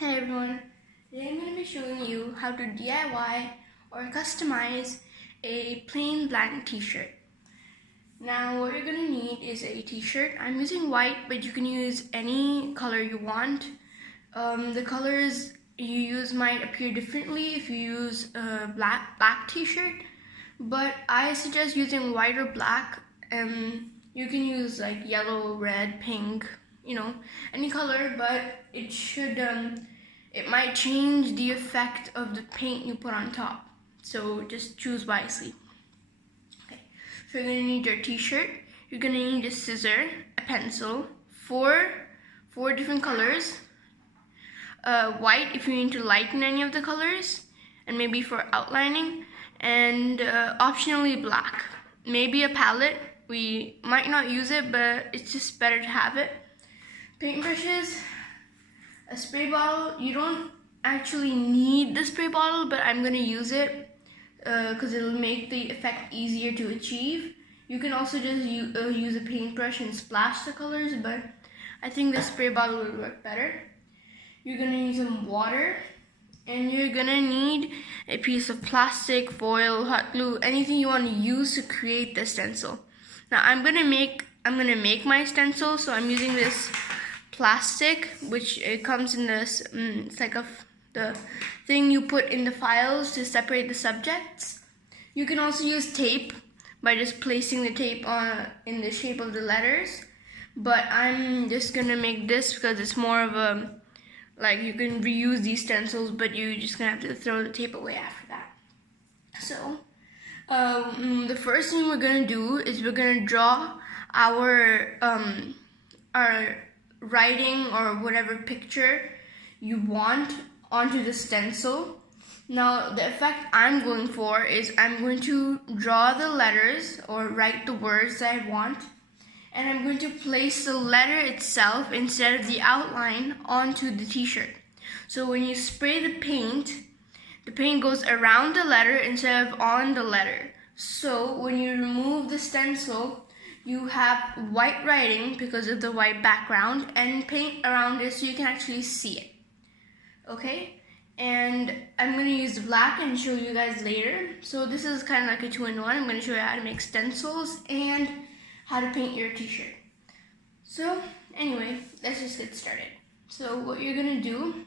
Hey everyone, today I'm going to be showing you how to DIY or customize a plain blank t-shirt. Now what you're going to need is a t-shirt. I'm using white, but you can use any color you want. The colors you use might appear differently if you use a black t-shirt, but I suggest using white or black. You can use like yellow, red, pink, any color, but it might change the effect of the paint you put on top. So just choose wisely. Okay, so you're gonna need your t-shirt, you're gonna need a scissor, a pencil, four different colors, white if you need to lighten any of the colors, and maybe for outlining, and optionally black. Maybe a palette. We might not use it, but it's just better to have it. Paintbrushes, a spray bottle. You don't actually need the spray bottle, but I'm gonna use it because it'll make the effect easier to achieve. You can also just use a paintbrush and splash the colors, but I think the spray bottle will work better. You're gonna need some water, and you're gonna need a piece of plastic, foil, hot glue, anything you want to use to create the stencil. Now I'm gonna make my stencil, so I'm using this plastic, which it comes in this. It's like the thing you put in the files to separate the subjects. You can also use tape by just placing the tape on in the shape of the letters. But I'm just gonna make this because it's more of a you can reuse these stencils, but you're just gonna have to throw the tape away after that. So the first thing we're gonna do is we're gonna draw our writing or whatever picture you want onto the stencil. Now the effect I'm going for is I'm going to draw the letters or write the words that I want, and I'm going to place the letter itself instead of the outline onto the t-shirt. So when you spray the paint goes around the letter instead of on the letter. So when you remove the stencil, you have white writing because of the white background and paint around it so you can actually see it. Okay? And I'm going to use black and show you guys later. So this is kind of like a 2-in-1. I'm going to show you how to make stencils and how to paint your t-shirt. So anyway, let's just get started. So what you're going to do,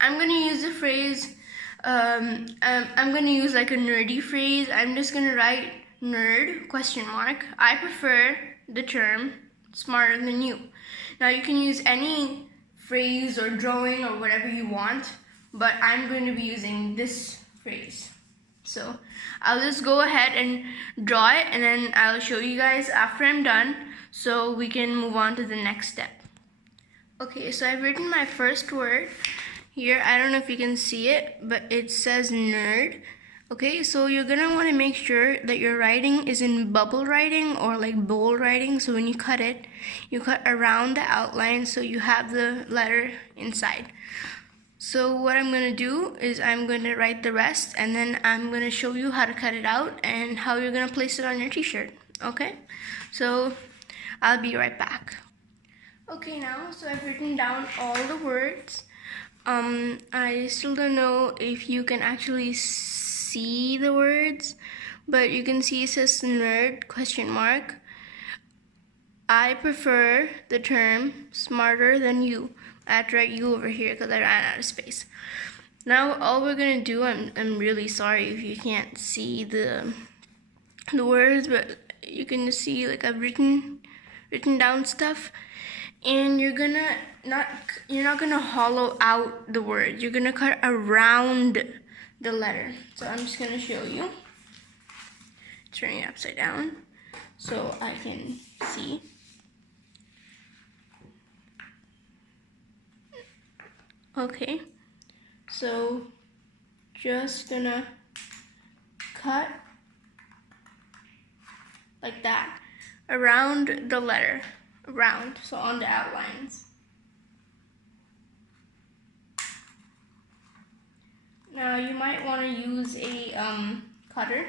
I'm going to use the phrase, I'm going to use like a nerdy phrase. I'm just going to write nerd, ? I prefer the term smarter than you. Now you can use any phrase or drawing or whatever you want, but I'm going to be using this phrase. So I'll just go ahead and draw it, and then I'll show you guys after I'm done so we can move on to the next step. Okay, so I've written my first word here. I don't know if you can see it, but it says nerd. Okay, so you're gonna want to make sure that your writing is in bubble writing or like bold writing. So when you cut it, you cut around the outline so you have the letter inside. So what I'm going to do is I'm going to write the rest, and then I'm going to show you how to cut it out and how you're going to place it on your t-shirt. Okay, so I'll be right back. Okay, now, so I've written down all the words. I still don't know if you can actually see the words, but you can see it says nerd, ? I prefer the term smarter than you. I have to write you over here because I ran out of space. Now all we're gonna do, I'm really sorry if you can't see the words, but you can just see like I've written down stuff, and you're not gonna hollow out the words. You're gonna cut around the letter. So I'm just gonna show you. Turning it upside down so I can see. Okay, so just gonna cut like that around the letter, so on the outlines. Now you might want to use a cutter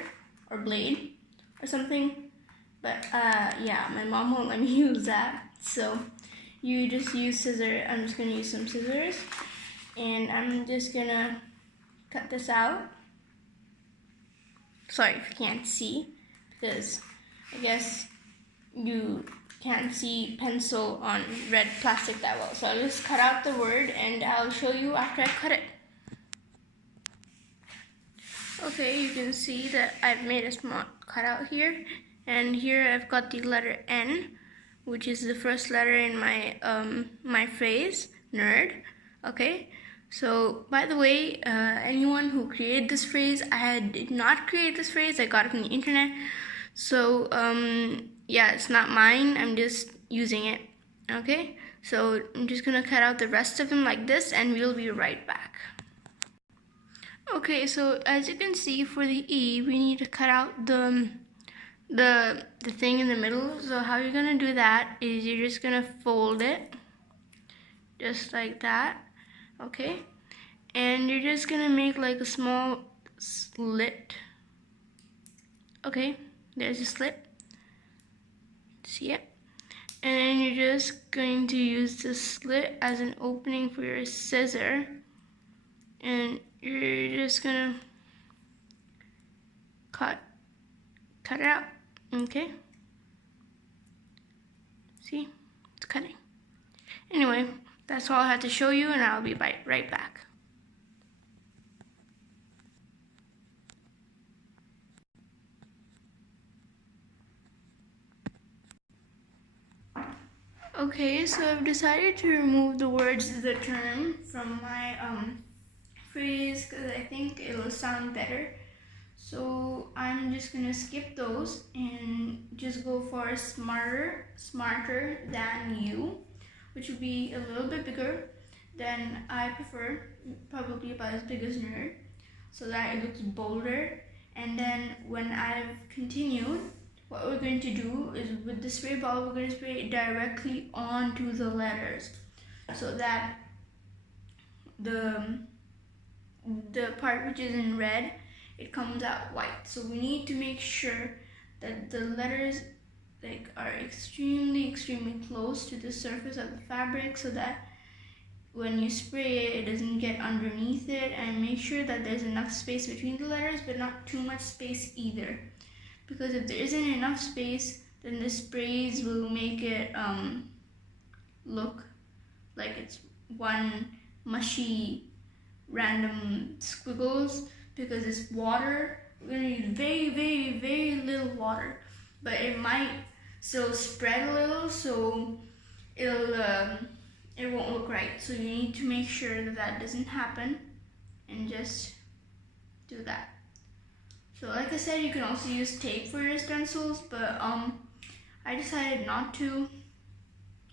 or blade or something, but yeah, my mom won't let me use that. So you just use scissors. I'm just gonna use some scissors, and I'm just gonna cut this out. Sorry if you can't see, because I guess you can't see pencil on red plastic that well. So I'll just cut out the word and I'll show you after I cut it. Okay, you can see that I've made a small cutout here, and here I've got the letter N, which is the first letter in my my phrase, nerd. Okay, so by the way, anyone who created this phrase, I did not create this phrase, I got it from the internet. So yeah, it's not mine, I'm just using it. Okay, so I'm just gonna cut out the rest of them like this, and we'll be right back. Okay, so as you can see, for the E, we need to cut out the thing in the middle. So how you're gonna do that is you're just gonna fold it just like that. Okay, and you're just gonna make like a small slit. Okay, there's a slit. See it? And then you're just going to use the slit as an opening for your scissor, and you're just gonna cut it out. Okay, see, it's cutting. Anyway, that's all I had to show you, and I'll be right back. Okay, so I've decided to remove the words "the term" from my phrase because I think it'll sound better. So I'm just gonna skip those and just go for smarter than you, which would be a little bit bigger than I prefer, probably about as big as nerd, so that it looks bolder. And then when I've continued, what we're going to do is with the spray bottle, we're going to spray it directly onto the letters, so that the part which is in red, it comes out white. So we need to make sure that the letters are extremely close to the surface of the fabric, so that when you spray it, it doesn't get underneath it, and make sure that there's enough space between the letters, but not too much space either. Because if there isn't enough space, then the sprays will make it look like it's one mushy random squiggles. Because it's water, we're going to use very little water, but it might still spread a little, so it won't look right. So you need to make sure that that doesn't happen, and just do that. So like I said, you can also use tape for your stencils, but I decided not to,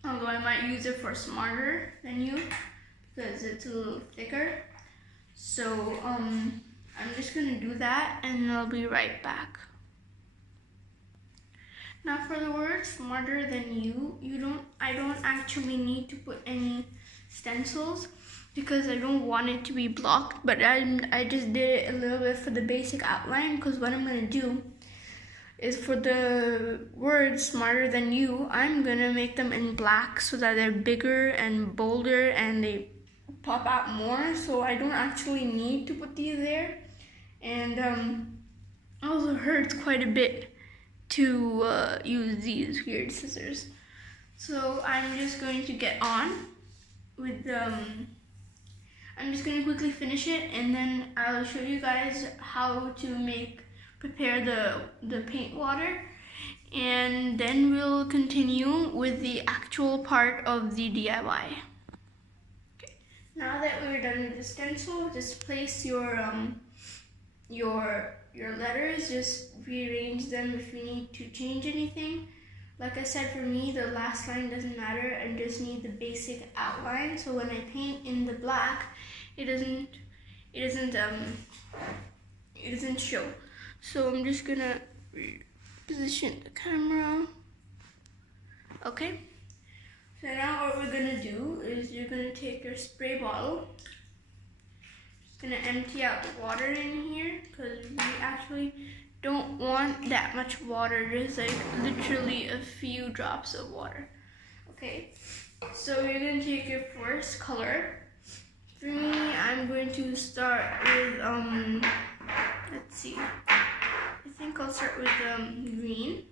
although I might use it for smarter than you because it's a little thicker. So I'm just gonna do that, and I'll be right back. Now for the word smarter than you, I don't actually need to put any stencils because I don't want it to be blocked, but I just did it a little bit for the basic outline, because what I'm gonna do is for the words smarter than you, I'm gonna make them in black so that they're bigger and bolder and they pop out more, so I don't actually need to put these there. And also hurts quite a bit to use these weird scissors. So I'm just going to get on with I'm just going to quickly finish it, and then I'll show you guys how to prepare the paint water, and then we'll continue with the actual part of the DIY. Okay. Now that we're done with the stencil, just place your letters, just rearrange them if you need to change anything. Like I said, for me, the last line doesn't matter. I just need the basic outline. So when I paint in the black, it doesn't show. So I'm just gonna position the camera. Okay. So now what we're gonna do is you're gonna take your spray bottle. Just gonna empty out the water in here because we actually don't want that much water. There's like literally a few drops of water. Okay, So you're going to take your first color. For me, I'm going to start with, let's see. I think I'll start with green.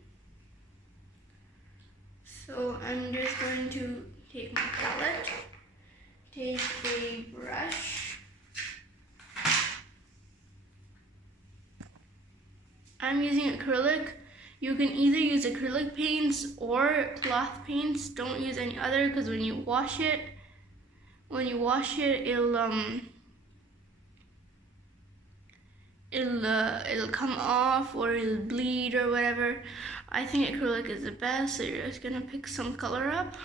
So I'm just going to take my palette, take a brush. I'm using acrylic. You can either use acrylic paints or cloth paints. Don't use any other, because when you wash it, it'll come off, or it'll bleed or whatever. I think acrylic is the best. So you're just gonna pick some color up,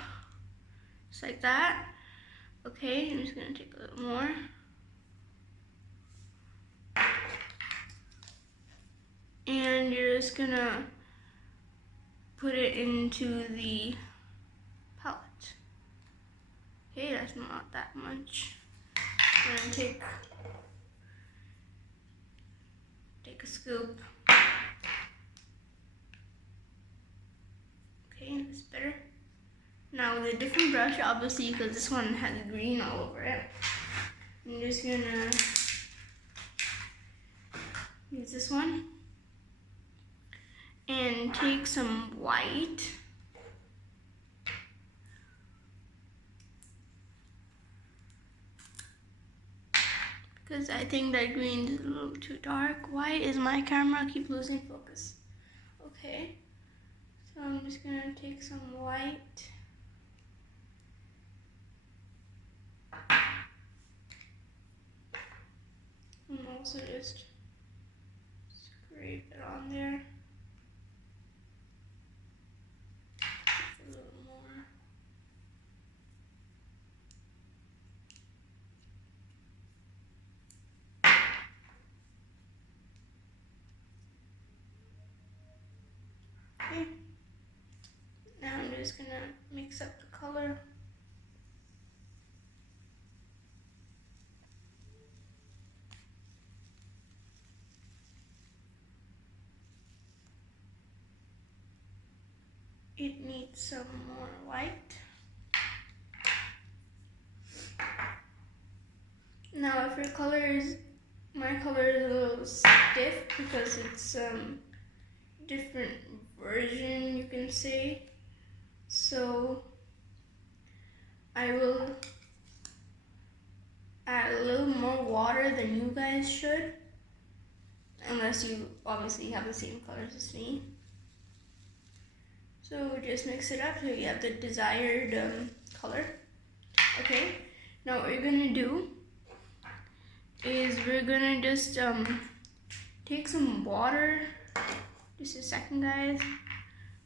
just like that. Okay, I'm just gonna take a little more. And you're just gonna put it into the palette. Okay, that's not that much. I'm gonna take a scoop. Okay, that's better. Now with a different brush, obviously, because this one has green all over it, I'm just gonna use this one and take some white. Because I think that green is a little too dark. Why is my camera keep losing focus? Okay, so I'm just gonna take some white. And also just scrape it on there. Just a little more. Okay. Now I'm just gonna mix up the color. It needs some more white. Now if your color is, my color is a little stiff because it's different version, you can say. So I will add a little more water than you guys should, unless you obviously have the same colors as me. So just mix it up so you have the desired color. Okay, now what we're gonna do is we're gonna just take some water. Just a second, guys.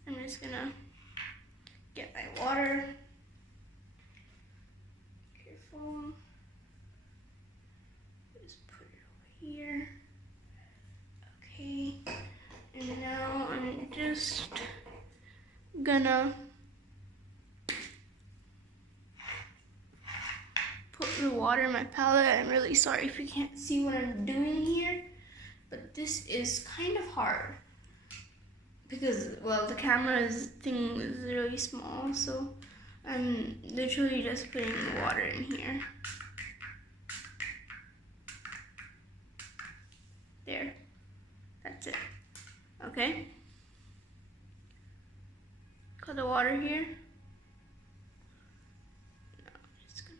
I'm just gonna get my water. Careful. Just put it over here. Okay, and now I'm just gonna put the water in my palette. I'm really sorry if you can't see what I'm doing here, but this is kind of hard because, well, the camera's thing is really small, so I'm literally just putting the water in here. There, that's it. Okay, got the water here. Now I'm just gonna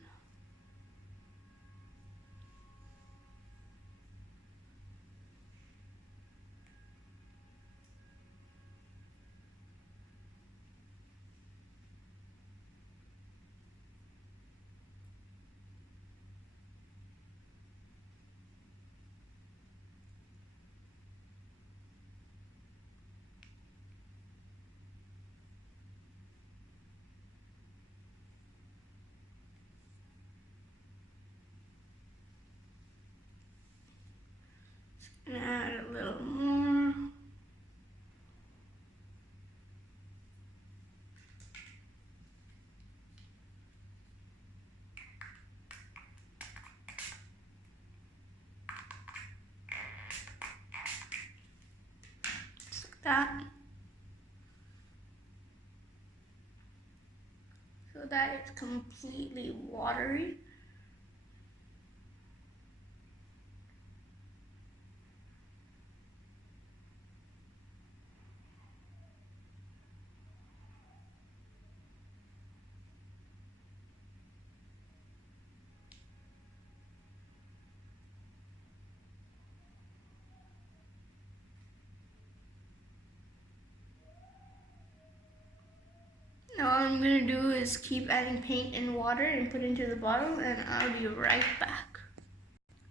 add a little more. Just like that. So that that's completely watery. Now all I'm going to do is keep adding paint and water and put into the bottle, and I'll be right back.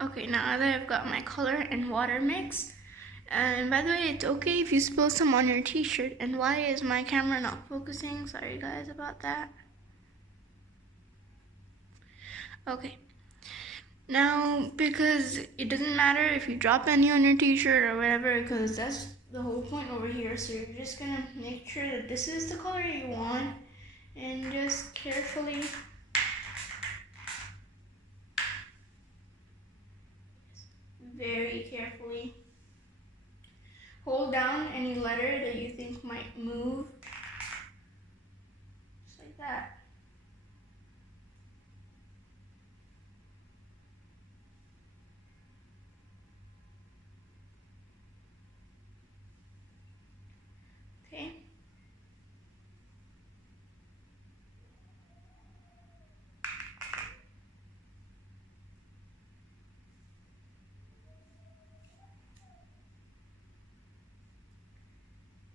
Okay, now that I've got my color and water mix, and by the way, it's okay if you spill some on your t-shirt. And why is my camera not focusing? Sorry guys about that. Okay. Now, because it doesn't matter if you drop any on your t-shirt or whatever, because that's the whole point over here. So you're just gonna make sure that this is the color you want, and just carefully very carefully hold down any letter that you think might move, just like that. Okay.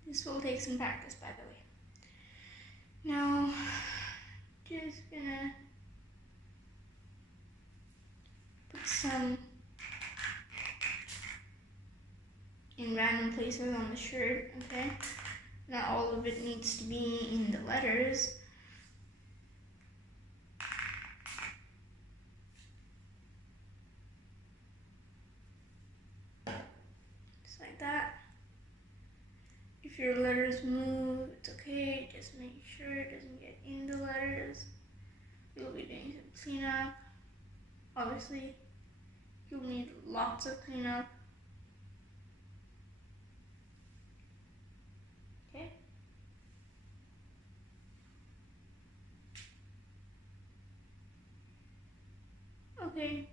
This will take some practice, by the way. Now, just gonna put some in random places on the shirt, okay? Not all of it needs to be in the letters. Just like that. If your letters move, it's okay. Just make sure it doesn't get in the letters. You'll be doing some cleanup. Obviously, you'll need lots of cleanup. Okay? Okay.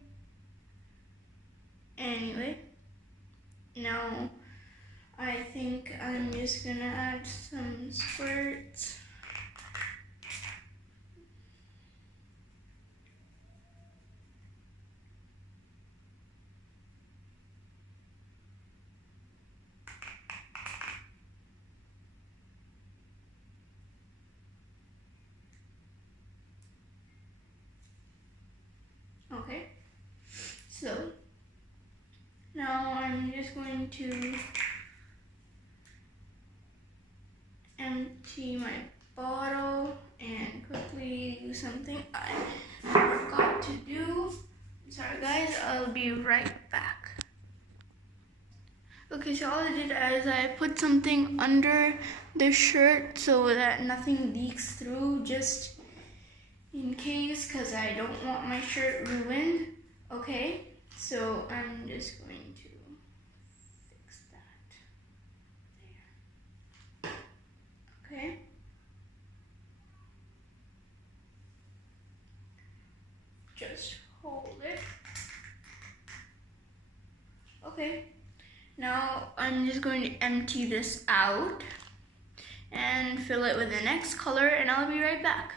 Anyway, now I think I'm just gonna add some squirts. Okay, so now I'm just going to empty my bottle and quickly do something I forgot to do. Sorry guys, I'll be right back. Okay, so all I did is I put something under the shirt so that nothing leaks through, just in case, because I don't want my shirt ruined. Okay, so I'm just going to fix that there. Okay. Just hold it. Okay. Now I'm just going to empty this out and fill it with the next color, and I'll be right back.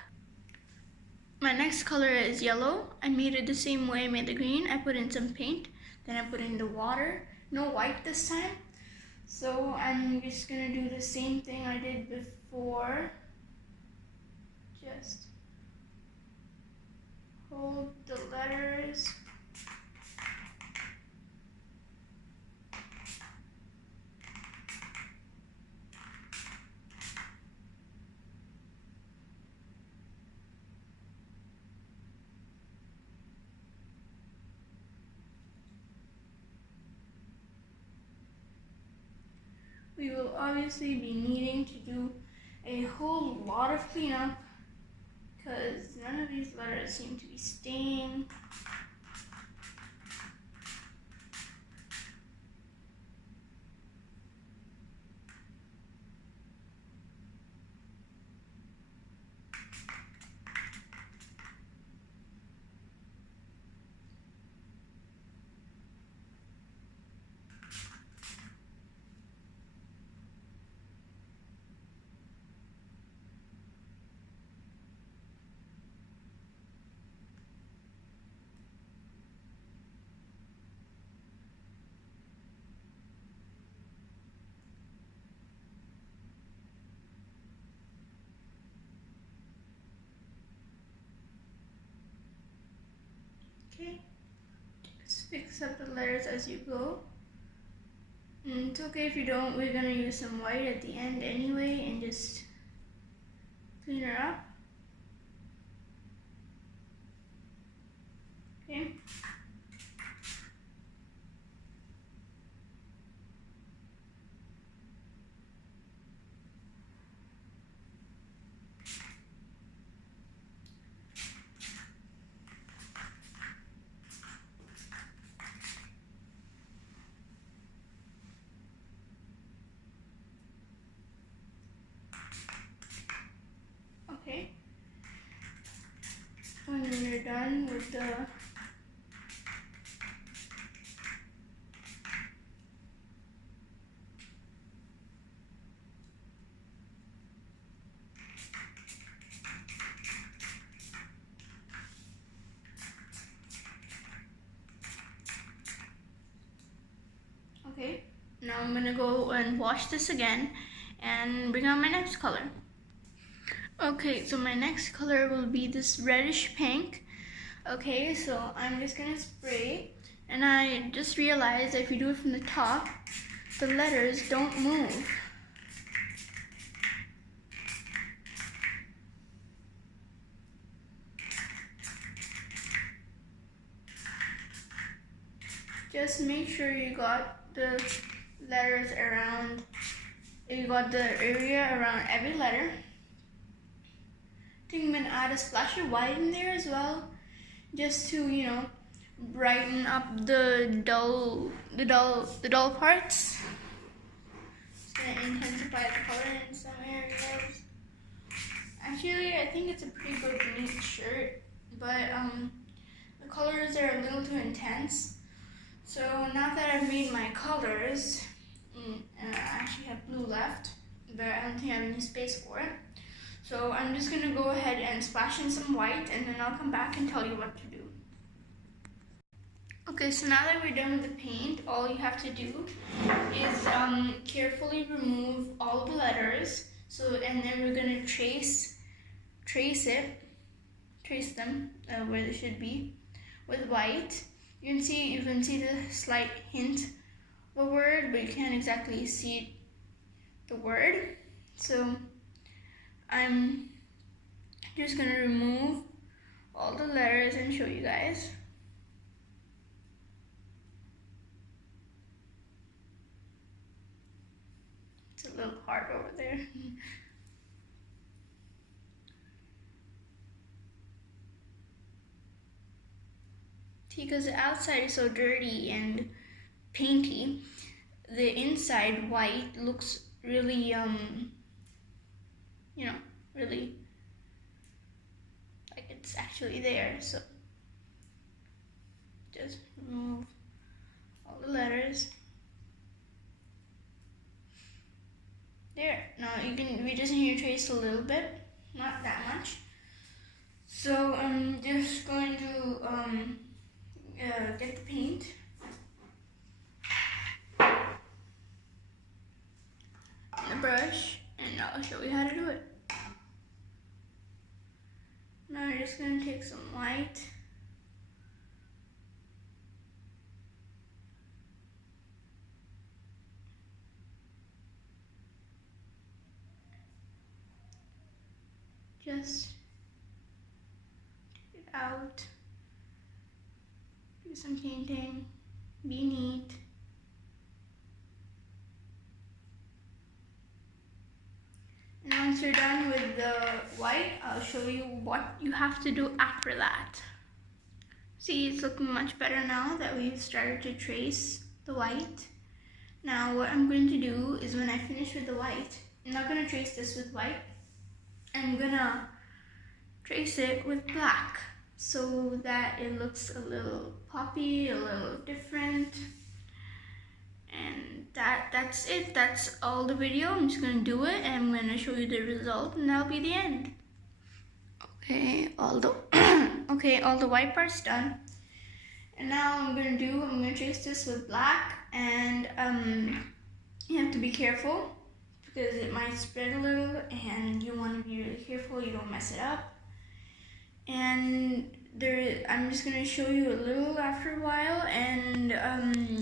My next color is yellow. I made it the same way I made the green. I put in some paint, then I put in the water. No white this time. So I'm just gonna do the same thing I did before. Just hold the letters. We will obviously be needing to do a whole lot of cleanup because none of these letters seem to be staying. Okay, just fix up the letters as you go. And it's okay if you don't, we're gonna use some white at the end anyway and just clean her up. Okay. Okay. When you're done with the Okay, now I'm gonna go and wash this again and bring out my next color. Okay, so my next color will be this reddish pink. Okay, so I'm just gonna spray, and I just realized if you do it from the top, the letters don't move. Just make sure you got the letters around, you got the area around every letter. I think I'm gonna add a splash of white in there as well, just to, you know, brighten up the dull parts. Just gonna intensify the color in some areas. Actually, I think it's a pretty good neat shirt, but the colors are a little too intense. So now that I've made my colors, I actually have blue left, but I don't think I have any space for it. So I'm just gonna go ahead and splash in some white, and then I'll come back and tell you what to do. Okay, so now that we're done with the paint, all you have to do is carefully remove all the letters. So, and then we're gonna trace them where they should be with white. You can see the slight hint of a word, but you can't exactly see the word. So I'm just gonna remove all the letters and show you guys. It's a little hard over there. See, because the outside is so dirty and painty, the inside white looks really, you know, really like it's actually there. So just remove all the letters. There. Now we just need to trace a little bit, not that much. So I'm just going to get the paint. And the brush, and I'll show you how to do it. Now we're just going to take some white. Just take it out. Do some painting. Be neat. And once you're done with the white, I'll show you what you have to do after that. See, it's looking much better now that we've started to trace the white. Now what I'm going to do is when I finish with the white, I'm not going to trace this with white. I'm going to trace it with black so that it looks a little poppy, a little different. And that's it. That's all the video. I'm just gonna do it and I'm gonna show you the result, and that'll be the end. Okay, all the white part's done. And now I'm gonna trace this with black, and you have to be careful because it might spread a little, and you want to be really careful you don't mess it up. And I'm just gonna show you a little after a while, and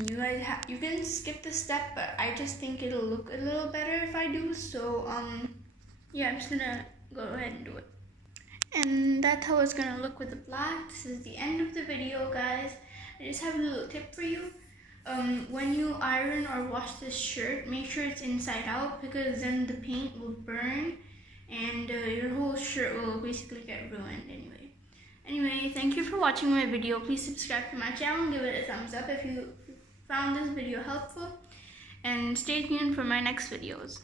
you guys you can skip the step, but I just think it'll look a little better if I do. So yeah, I'm just gonna go ahead and do it. And that's how it's gonna look with the black. This is the end of the video, guys. I just have a little tip for you. When you iron or wash this shirt, make sure it's inside out, because then the paint will burn and your whole shirt will basically get ruined Anyway, thank you for watching my video. Please subscribe to my channel and give it a thumbs up if you found this video helpful. And stay tuned for my next videos.